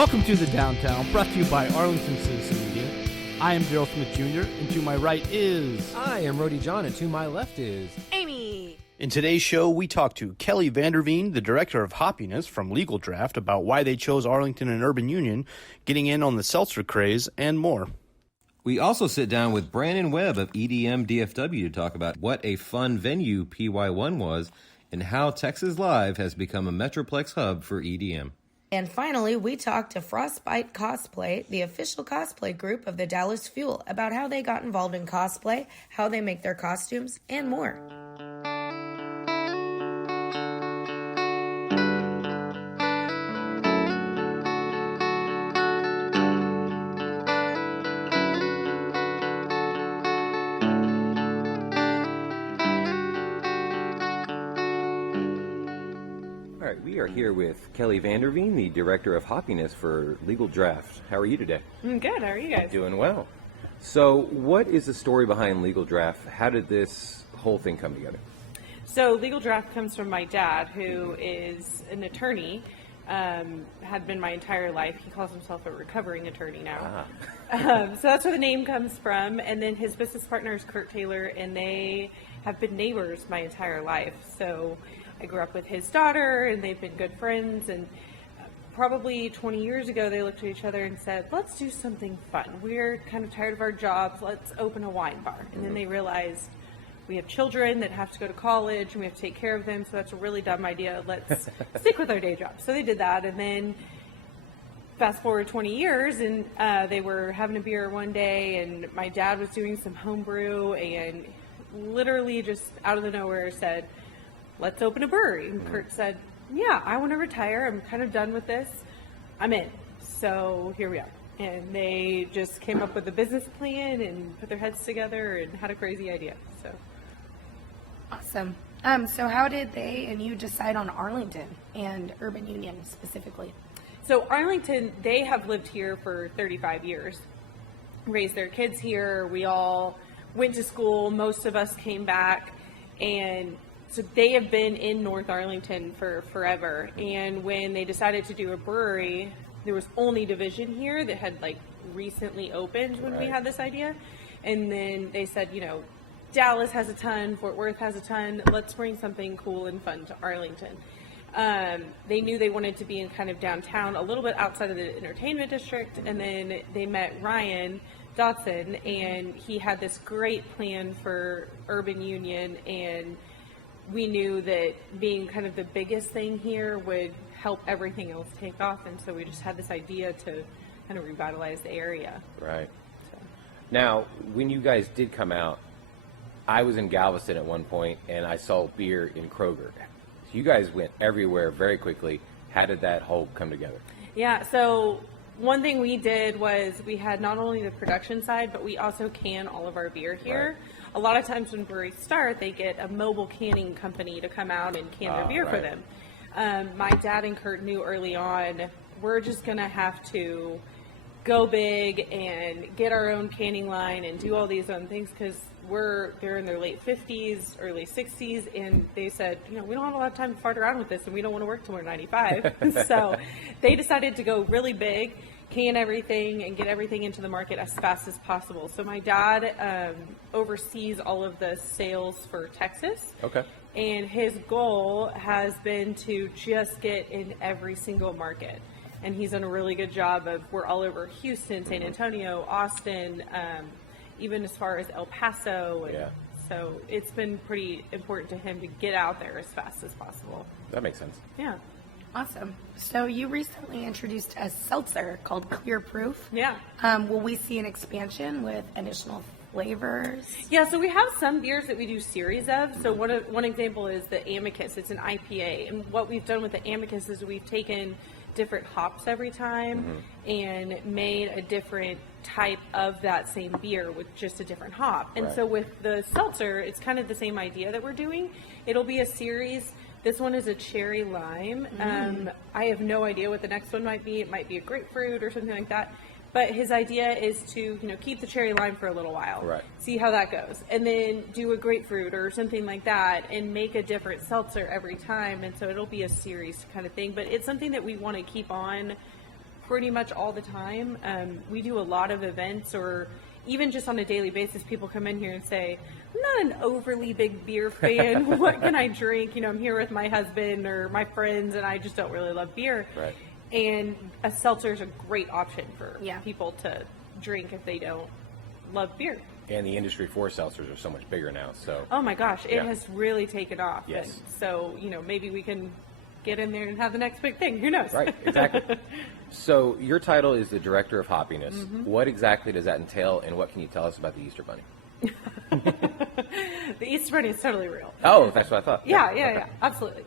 Welcome to the Downtown, brought to you by Arlington Citizen Media. I am Daryl Smith Jr., and to my right is... I am Rody John, and to my left is... Amy! In today's show, we talk to Kelley Vander Veen, the Director of Hoppiness from Legal Draft, about why they chose Arlington and Urban Union, getting in on the seltzer craze, and more. We also sit down with Brandon Webb of EDM DFW to talk about what a fun venue PY1 was and how Texas Live has become a Metroplex hub for EDM. And finally, we talked to Frostbite Cosplay, the official cosplay group of the Dallas Fuel, about how they got involved in cosplay, how they make their costumes, and more. We are here with Kelley Vander Veen, the Director of Hoppiness for Legal Draft. How are you today? I'm good. How are you guys? Doing well. So what is the story behind Legal Draft? How did this whole thing come together? So Legal Draft comes from my dad, who is an attorney, had been my entire life. He calls himself a recovering attorney now. So that's where the name comes from. And then his business partner is Kurt Taylor, and they have been neighbors my entire life. So I grew up with his daughter, and they've been good friends, and probably 20 years ago, they looked at each other and said, let's do something fun. We're kind of tired of our jobs. Let's open a wine bar. And then they realized we have children that have to go to college, and we have to take care of them, so that's a really dumb idea. Let's stick with our day job. So they did that, and then fast forward 20 years, and they were having a beer one day, and my dad was doing some homebrew, and literally just out of the nowhere said, let's open a brewery. And Kurt said, yeah, I want to retire. I'm kind of done with this. I'm in. So here we are. And they just came up with a business plan and put their heads together and had a crazy idea. So Awesome. So how did they and you decide on Arlington and Urban Union specifically? So Arlington, they have lived here for 35 years, raised their kids here. We all went to school. Most of us came back, and so they have been in North Arlington for forever. And when they decided to do a brewery, there was only Division here that had like recently opened when we had this idea. And then they said, you know, Dallas has a ton, Fort Worth has a ton. Let's bring something cool and fun to Arlington. They knew they wanted to be in kind of downtown, a little bit outside of the entertainment district. And then they met Ryan Dotson, and he had this great plan for Urban Union, and we knew that being kind of the biggest thing here would help everything else take off, and so we just had this idea to kind of revitalize the area. Right. So. Now, when you guys did come out, I was in Galveston at one point, and I saw beer in Kroger. So you guys went everywhere very quickly. How did that whole come together? Yeah, so one thing we did was we had not only the production side, but we also can all of our beer here. Right. A lot of times when breweries start, they get a mobile canning company to come out and can their beer for them. My dad and Kurt knew early on, we're just going to have to go big and get our own canning line and do all these other things, because they're in their late 50s, early 60s, and they said, you know, we don't have a lot of time to fart around with this, and we don't want to work till we're 95. So they decided to go really big, can everything, and get everything into the market as fast as possible. So my dad oversees all of the sales for Texas. Okay. And his goal has been to just get in every single market. And he's done a really good job we're all over Houston, San Antonio, Austin, even as far as El Paso. And so it's been pretty important to him to get out there as fast as possible. That makes sense. Yeah. Awesome. So you recently introduced a seltzer called Clear Proof. Yeah. Will we see an expansion with additional flavors? Yeah, so we have some beers that we do series of. So one example is the Amicus. It's an IPA. And what we've done with the Amicus is we've taken different hops every time and made a different type of that same beer with just a different hop. And so with the seltzer, it's kind of the same idea that we're doing. It'll be a series. This one is a cherry lime. I have no idea what the next one might be. It might be a grapefruit or something like that. But his idea is to, keep the cherry lime for a little while, see how that goes, and then do a grapefruit or something like that, and make a different seltzer every time. And so it'll be a series kind of thing. But it's something that we want to keep on pretty much all the time. We do a lot of events, or even just on a daily basis, people come in here and say, I'm not an overly big beer fan. What can I drink? You know, I'm here with my husband or my friends, and I just don't really love beer. Right. And a seltzer is a great option for Yeah. people to drink if they don't love beer. And the industry for seltzers are so much bigger now. So. Oh my gosh, it Yeah. has really taken off. Yes. And so, you know, maybe we can get in there and have the next big thing. Who knows? Right, exactly. So your title is the Director of Hoppiness. What exactly does that entail, and what can you tell us about the Easter Bunny? The Easter Bunny is totally real. Oh, that's what I thought. Yeah, absolutely.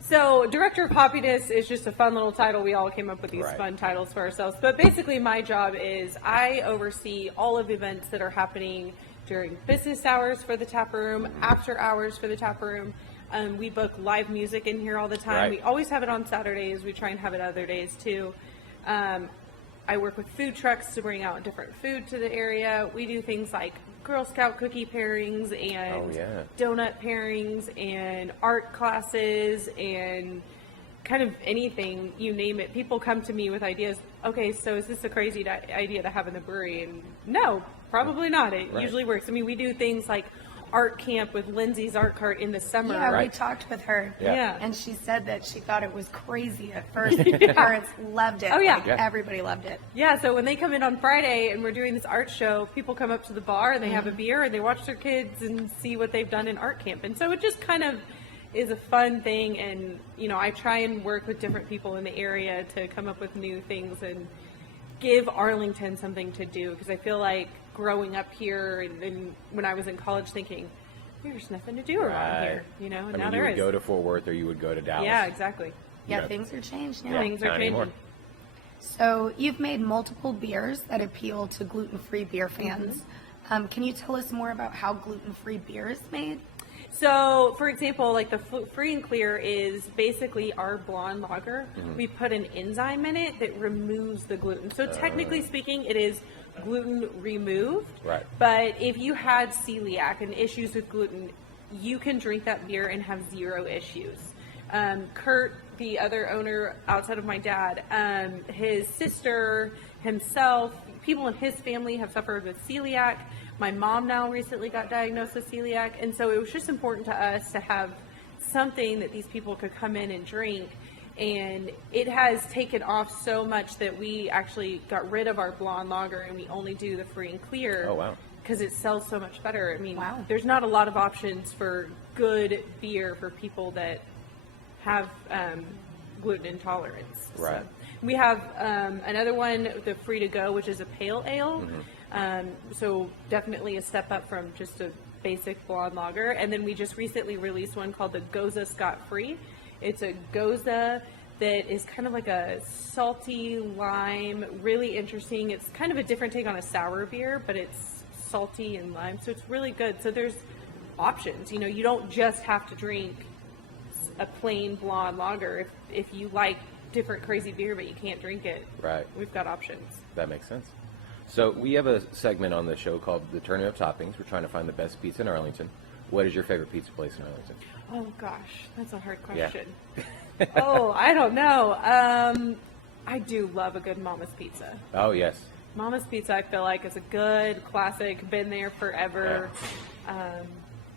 So Director of Hoppiness is just a fun little title. We all came up with these Right. fun titles for ourselves. But basically my job is I oversee all of the events that are happening during business hours for the tap room, after hours for the tap room. We book live music in here all the time. Right. We always have it on Saturdays. We try and have it other days too. I work with food trucks to bring out different food to the area. We do things like Girl Scout cookie pairings and donut pairings and art classes and kind of anything, you name it. People come to me with ideas. Okay, so is this a crazy idea to have in the brewery? And no, probably not. It usually works. I mean, we do things like art camp with Lindsay's art cart in the summer. Yeah, we Right. talked with her. Yeah. And she said that she thought it was crazy at first. Parents loved it. Oh, yeah. Like, everybody loved it. Yeah, so when they come in on Friday and we're doing this art show, people come up to the bar and they have a beer and they watch their kids and see what they've done in art camp. And so it just kind of is a fun thing. And, you know, I try and work with different people in the area to come up with new things and give Arlington something to do. Because I feel like growing up here and when I was in college thinking, there's nothing to do around here, you know, and I now mean, you there would is. go to Fort Worth or you would go to Dallas. Yeah, exactly. Yeah, Yeah. things are changed now. Yeah. Things are Not changing. anymore. So you've made multiple beers that appeal to gluten-free beer fans. Can you tell us more about how gluten-free beer is made? So, for example, like the Free and Clear is basically our blonde lager. We put an enzyme in it that removes the gluten. So technically speaking, it is gluten removed. Right. But if you had celiac and issues with gluten, you can drink that beer and have zero issues. Kurt, the other owner outside of my dad, his sister, himself, people in his family have suffered with celiac. My mom now recently got diagnosed with celiac. And so it was just important to us to have something that these people could come in and drink. And it has taken off so much that we actually got rid of our blonde lager and we only do the Free and Clear. Oh, wow. Because it sells so much better. I mean, Wow. there's not a lot of options for good beer for people that have gluten intolerance. Right. So we have another one, the Free to Go, which is a pale ale. So definitely a step up from just a basic blonde lager. And then we just recently released one called the Goza Scot Free. It's a Goza that is kind of like a salty lime, really interesting. It's kind of a different take on a sour beer, but it's salty and lime, so it's really good. So there's options. You know, you don't just have to drink a plain blonde lager. If you like different crazy beer but you can't drink it, Right. we've got options. That makes sense. So we have a segment on the show called the Turning Up Toppings. We're trying to find the best pizza in Arlington. What is your favorite pizza place in Arlington? Oh gosh, that's a hard Yeah. question. Oh, I don't know. I do love a good Mama's Pizza. Oh, yes. Mama's Pizza, I feel like, is a good classic, been there forever.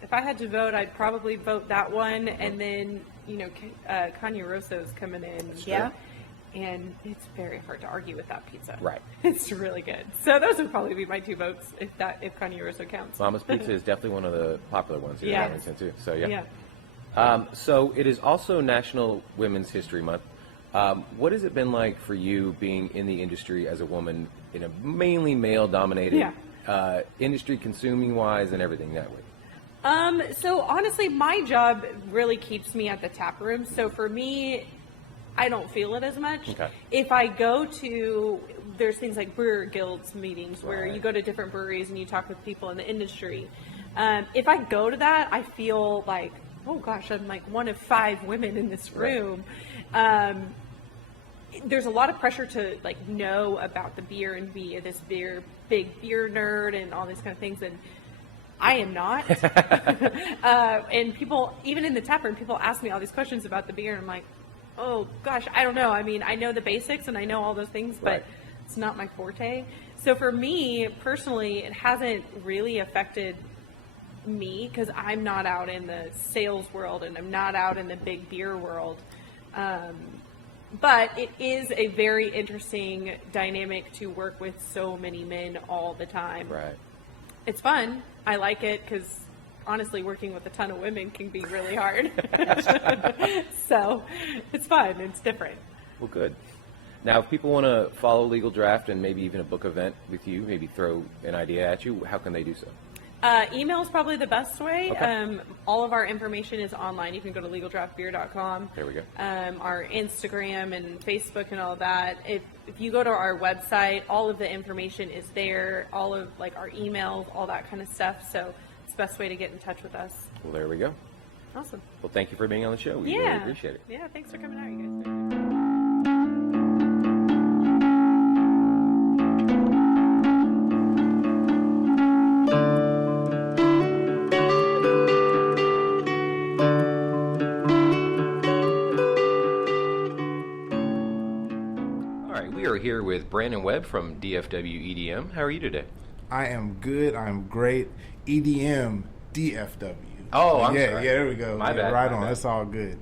If I had to vote, I'd probably vote that one. And then, you know, Kanye Rosso's coming in. Yeah. And it's very hard to argue with that pizza. Right. It's really good. So those would probably be my two votes if Kanye Rosso counts. Mama's Pizza is definitely one of the popular ones here Yeah. in Arlington, too. So, yeah. Yeah. So it is also National Women's History Month. What has it been like for you being in the industry as a woman in a mainly male-dominated industry, consuming-wise, and everything that way? So honestly, my job really keeps me at the tap room. So for me, I don't feel it as much. Okay. If I go to, there's things like brewer guilds meetings where Right. you go to different breweries and you talk with people in the industry. If I go to that, I feel like, oh gosh, I'm like one of 5 women in this room. There's a lot of pressure to like know about the beer and be this big beer nerd and all these kind of things. And I am not. And people, even in the tap room, people ask me all these questions about the beer. And I'm like, oh gosh, I don't know. I mean, I know the basics and I know all those things, but Right. it's not my forte. So for me personally, it hasn't really affected me because I'm not out in the sales world and I'm not out in the big beer world. But it is a very interesting dynamic to work with so many men all the time. Right. It's fun. I like it because honestly, working with a ton of women can be really hard. So it's fun. It's different. Well, good. Now, if people want to follow Legal Draft and maybe even a book event with you, maybe throw an idea at you, how can they do so? Email is probably the best way. Okay. All of our information is online. You can go to legaldraftbeer.com. There we go. Our Instagram and Facebook and all that. If you go to our website, all of the information is there. All of like our emails, all that kind of stuff. So it's the best way to get in touch with us. Well, there we go. Awesome. Well, thank you for being on the show. We really appreciate it. Yeah, thanks for coming out, you guys. Here with Brandon Webb from DFW EDM. How are you today? I am good. I'm great. EDM DFW. Oh, I'm yeah, sorry. Yeah, there we go. My Yeah, bad. Right my on. bad. That's all good.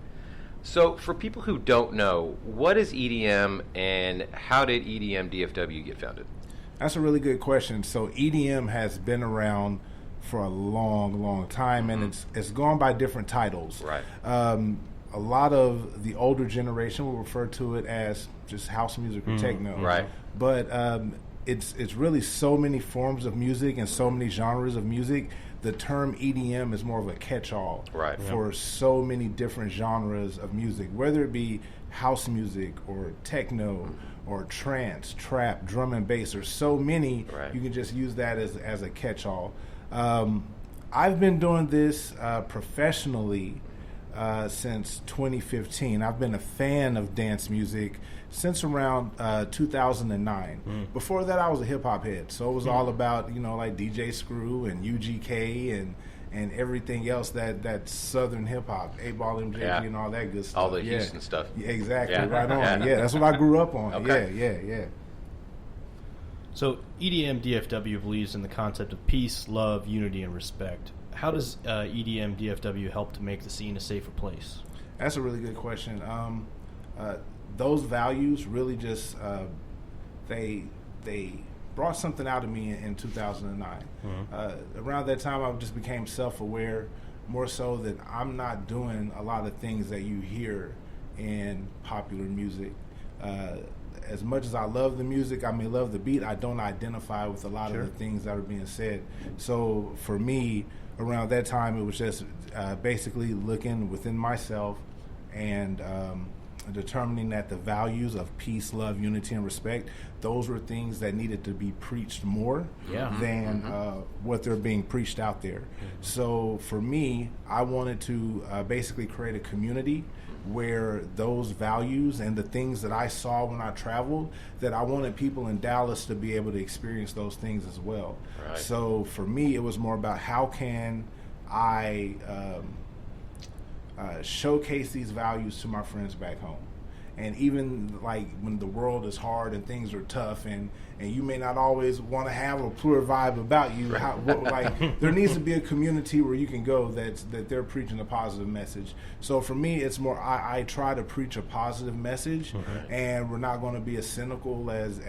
So, for people who don't know, what is EDM and how did EDM DFW get founded? That's a really good question. So EDM has been around for a long, long time, and it's gone by different titles. Right. A lot of the older generation will refer to it as just house music or techno. Right. But it's really so many forms of music and so many genres of music. The term EDM is more of a catch-all Right. for so many different genres of music, whether it be house music or techno or trance, trap, drum and bass. There's so many. Right. You can just use that as a catch-all. I've been doing this professionally since 2015. I've been a fan of dance music since around 2009. Before that, I was a hip-hop head, so it was all about, like DJ Screw and UGK and everything else that southern hip-hop, 8-Ball MJG Yeah. and all that good stuff. All the Houston stuff. Yeah, exactly, Yeah. right on. Yeah. Yeah, that's what I grew up on. Okay. Yeah. So EDM DFW believes in the concept of peace, love, unity, and respect. How does EDM DFW help to make the scene a safer place? That's a really good question. Those values really just they brought something out of me in 2009. Around that time, I just became self-aware, more so that I'm not doing a lot of things that you hear in popular music. As much as I love the music, I may love the beat, I don't identify with a lot of the things that are being said. So for me, around that time, it was just basically looking within myself and determining that the values of peace, love, unity, and respect, those were things that needed to be preached more than what they're being preached out there. So for me, I wanted to basically create a community where those values and the things that I saw when I traveled, that I wanted people in Dallas to be able to experience those things as well. Right. So for me, it was more about how can I showcase these values to my friends back home. And even like when the world is hard and things are tough, and you may not always want to have a pure vibe about you, like there needs to be a community where you can go that they're preaching a positive message. So for me, it's more I try to preach a positive message, and we're not going to be as cynical as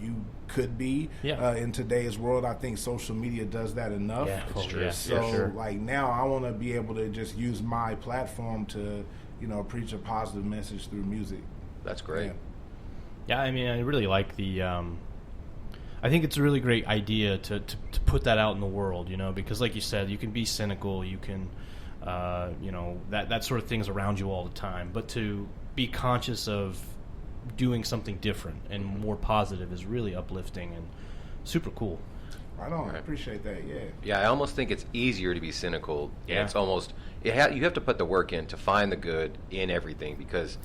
you could be in today's world. I think social media does that enough. Yeah, It's true. So like now I want to be able to just use my platform to, preach a positive message through music. That's great. Yeah, I mean, I really like the. I think it's a really great idea to put that out in the world, because like you said, you can be cynical, you can, that sort of thing's around you all the time, but to be conscious of doing something different and more positive is really uplifting and super cool. Right on. I appreciate that. Yeah, I almost think it's easier to be cynical. Yeah. And it's almost you have to put the work in to find the good in everything, because